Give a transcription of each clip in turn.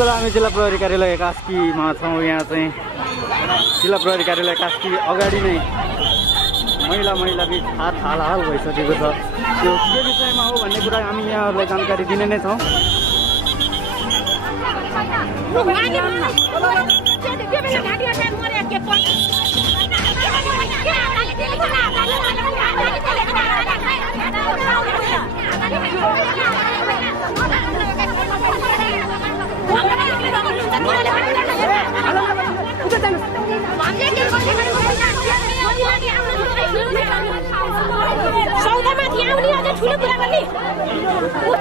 बेला हामी जिल्ला प्रहरी कार्यालय कास्कीमा छौँ। यहाँ चाहिँ जिल्ला प्रहरी कार्यालय कास्की अगाडि नै महिला बिच हाल भइसकेको छ। त्यो के विषयमा हो भन्ने कुरा हामी यहाँहरूलाई जानकारी दिने नै छौँ। सौदामाथि आउने अझै ठुलो कुरा गर्ने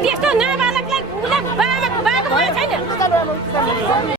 त्यस्तो नाबालकलाई बाबाको छैन।